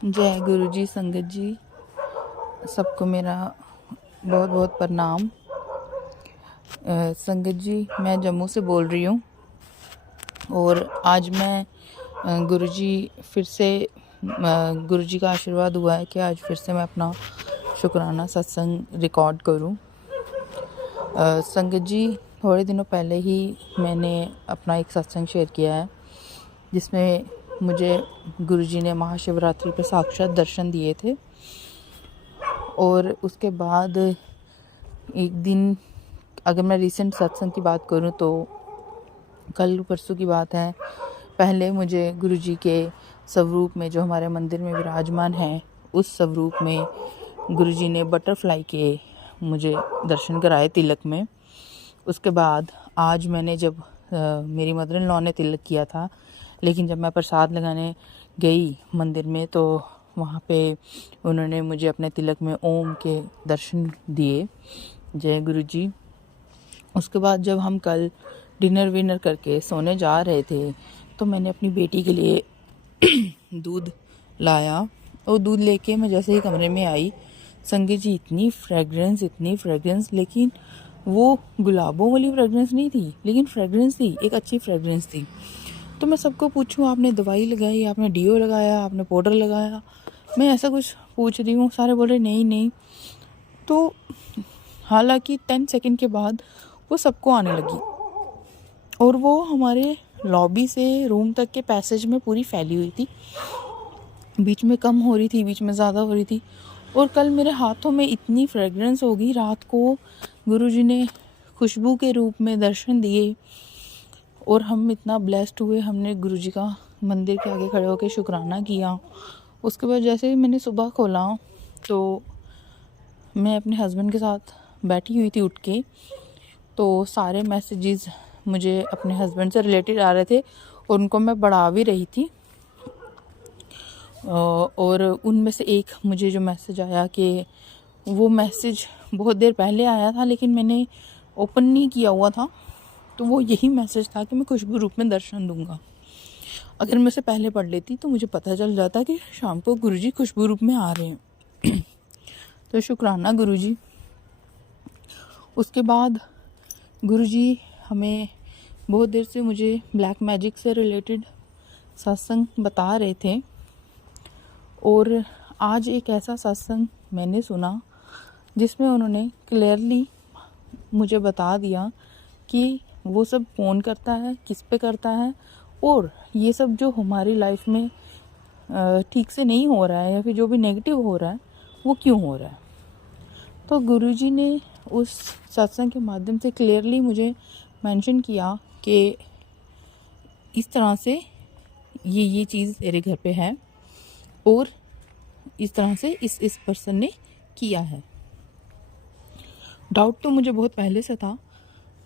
जय गुरु जी, संगत जी, सबको मेरा बहुत बहुत प्रणाम। संगत जी, मैं जम्मू से बोल रही हूँ और आज मैं गुरु जी फिर से गुरु जी का आशीर्वाद हुआ है कि आज फिर से मैं अपना शुक्राना सत्संग रिकॉर्ड करूँ। संगत जी, थोड़े दिनों पहले ही मैंने अपना एक सत्संग शेयर किया है जिसमें मुझे गुरुजी ने महाशिवरात्रि पर साक्षात दर्शन दिए थे। और उसके बाद एक दिन, अगर मैं रिसेंट सत्संग की बात करूं तो कल परसों की बात है, पहले मुझे गुरुजी के स्वरूप में जो हमारे मंदिर में विराजमान है, उस स्वरूप में गुरुजी ने बटरफ्लाई के मुझे दर्शन कराए तिलक में। उसके बाद आज मैंने जब मेरी मदर इन लॉ ने तिलक किया था, लेकिन जब मैं प्रसाद लगाने गई मंदिर में तो वहाँ पे उन्होंने मुझे अपने तिलक में ओम के दर्शन दिए। जय गुरु जी। उसके बाद जब हम कल डिनर विनर करके सोने जा रहे थे तो मैंने अपनी बेटी के लिए दूध लाया और दूध लेके मैं जैसे ही कमरे में आई, संगीत जी इतनी फ्रेगरेंस, लेकिन वो गुलाबों वाली फ्रेगरेंस नहीं थी, लेकिन फ्रेगरेंस थी, एक अच्छी फ्रेगरेंस थी। तो मैं सबको पूछूं, आपने दवाई लगाई, आपने डीओ लगाया, आपने पाउडर लगाया, मैं ऐसा कुछ पूछ रही हूँ। सारे बोल रहे नहीं। तो हालांकि 10 सेकंड के बाद वो सबको आने लगी और वो हमारे लॉबी से रूम तक के पैसेज में पूरी फैली हुई थी। बीच में कम हो रही थी, बीच में ज़्यादा हो रही थी। और कल मेरे हाथों में इतनी फ्रेगरेंस होगी, रात को गुरुजी ने खुशबू के रूप में दर्शन दिए और हम इतना ब्लेस्ड हुए। हमने गुरुजी का मंदिर के आगे खड़े होकर शुक्राना किया। उसके बाद जैसे ही मैंने सुबह खोला तो मैं अपने हस्बैंड के साथ बैठी हुई थी उठ के, तो सारे मैसेजेस मुझे अपने हस्बैंड से रिलेटेड आ रहे थे और उनको मैं बढ़ा भी रही थी। और उनमें से एक मुझे जो मैसेज आया, कि वो मैसेज बहुत देर पहले आया था लेकिन मैंने ओपन नहीं किया हुआ था, तो वो यही मैसेज था कि मैं खुशबू रूप में दर्शन दूंगा। अगर मैं उसे पहले पढ़ लेती तो मुझे पता चल जाता कि शाम को गुरुजी खुशबू रूप में आ रहे हैं। तो शुक्राना गुरुजी। उसके बाद गुरुजी हमें बहुत देर से मुझे ब्लैक मैजिक से रिलेटेड सत्संग बता रहे थे और आज एक ऐसा सत्संग मैंने सुना जिसमें उन्होंने क्लियरली मुझे बता दिया कि वो सब कौन करता है, किस पे करता है, और ये सब जो हमारी लाइफ में ठीक से नहीं हो रहा है या फिर जो भी नेगेटिव हो रहा है वो क्यों हो रहा है। तो गुरुजी ने उस सत्संग के माध्यम से क्लियरली मुझे मेंशन किया कि इस तरह से ये चीज़ तेरे घर पे है और इस तरह से इस पर्सन ने किया है। डाउट तो मुझे बहुत पहले से था,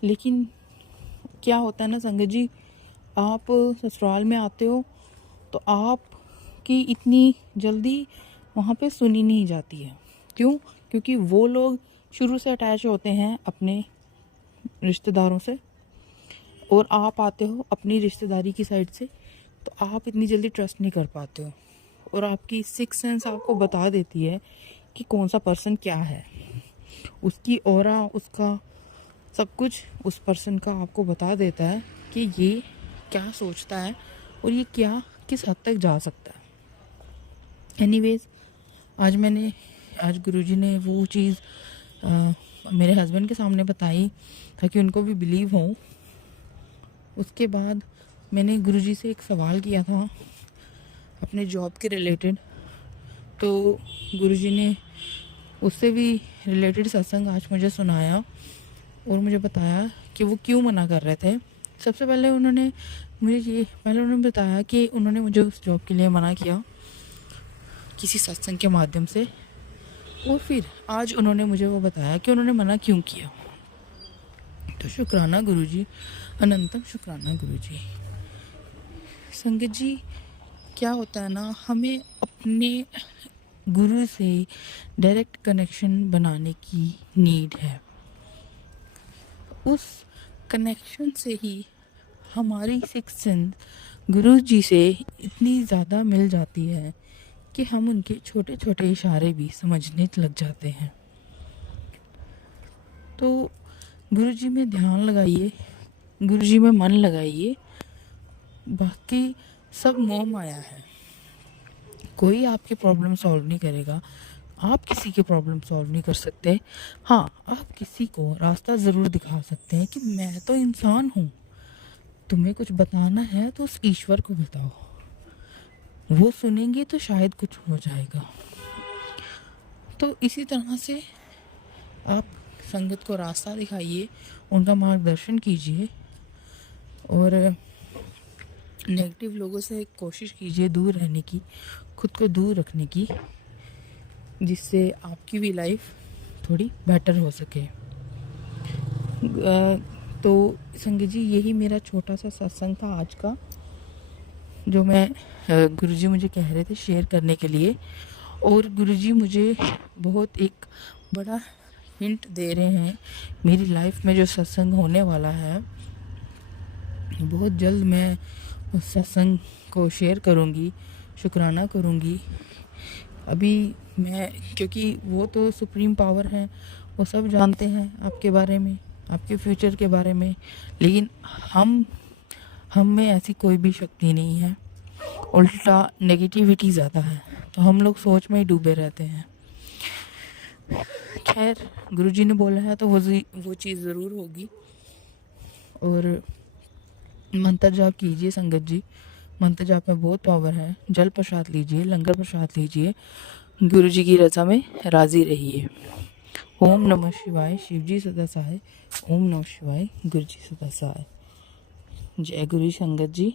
लेकिन क्या होता है ना संगत जी, आप ससुराल में आते हो तो आपकी इतनी जल्दी वहाँ पे सुनी नहीं जाती है। क्यों? क्योंकि वो लोग शुरू से अटैच होते हैं अपने रिश्तेदारों से और आप आते हो अपनी रिश्तेदारी की साइड से, तो आप इतनी जल्दी ट्रस्ट नहीं कर पाते हो और आपकी सिक्स सेंस आपको बता देती है कि कौन सा पर्सन क्या है। उसकी ऑरा, उसका सब कुछ उस पर्सन का आपको बता देता है कि ये क्या सोचता है और ये क्या किस हद तक जा सकता है। एनीवेज, आज गुरुजी ने वो चीज़ मेरे हस्बैंड के सामने बताई ताकि उनको भी बिलीव हो। उसके बाद मैंने गुरुजी से एक सवाल किया था अपने जॉब के रिलेटेड, तो गुरुजी ने उससे भी रिलेटेड सत्संग आज मुझे सुनाया और मुझे बताया कि वो क्यों मना कर रहे थे। सबसे पहले उन्होंने बताया कि उन्होंने मुझे उस जॉब के लिए मना किया किसी सत्संग के माध्यम से, और फिर आज उन्होंने मुझे वो बताया कि उन्होंने मना क्यों किया। तो शुक्राना गुरुजी, अनंतम शुक्राना गुरुजी। संगत जी, क्या होता है ना, हमें अपने गुरु से डायरेक्ट कनेक्शन बनाने की नीड है। उस कनेक्शन से ही हमारी सिक्स सेंस गुरु जी से इतनी ज़्यादा मिल जाती है कि हम उनके छोटे छोटे इशारे भी समझने लग जाते हैं। तो गुरुजी में ध्यान लगाइए, गुरुजी में मन लगाइए, बाकी सब मोह माया है। कोई आपकी प्रॉब्लम सॉल्व नहीं करेगा, आप किसी की प्रॉब्लम सॉल्व नहीं कर सकते। हाँ, आप किसी को रास्ता ज़रूर दिखा सकते हैं कि मैं तो इंसान हूँ, तुम्हें कुछ बताना है तो उस ईश्वर को बताओ, वो सुनेंगे तो शायद कुछ हो जाएगा। तो इसी तरह से आप संगत को रास्ता दिखाइए, उनका मार्गदर्शन कीजिए और नेगेटिव लोगों से कोशिश कीजिए दूर रहने की, खुद को दूर रखने की, जिससे आपकी भी लाइफ थोड़ी बेटर हो सके। तो संगत जी, यही मेरा छोटा सा सत्संग था आज का, जो मैं गुरुजी मुझे कह रहे थे शेयर करने के लिए। और गुरुजी मुझे बहुत एक बड़ा हिंट दे रहे हैं। मेरी लाइफ में जो सत्संग होने वाला है, बहुत जल्द मैं उस सत्संग को शेयर करूँगी, शुक्राना करूँगी। अभी मैं, क्योंकि वो तो सुप्रीम पावर है, वो सब जानते हैं आपके बारे में, आपके फ्यूचर के बारे में, लेकिन हम में ऐसी कोई भी शक्ति नहीं है, उल्टा नेगेटिविटी ज़्यादा है, तो हम लोग सोच में ही डूबे रहते हैं। खैर, गुरुजी ने बोला है तो वो चीज़ ज़रूर होगी। और मंत्र जाप कीजिए संगत जी, मंत्र जाप में बहुत पावर है। जल प्रसाद लीजिए, लंगर प्रसाद लीजिए, गुरुजी की रज़ा में राज़ी रहिए। ओम नमः शिवाय, शिवजी सदा सहाय। ओम नमः शिवाय, गुरुजी सदा सहाय। जय गुरु संगत जी।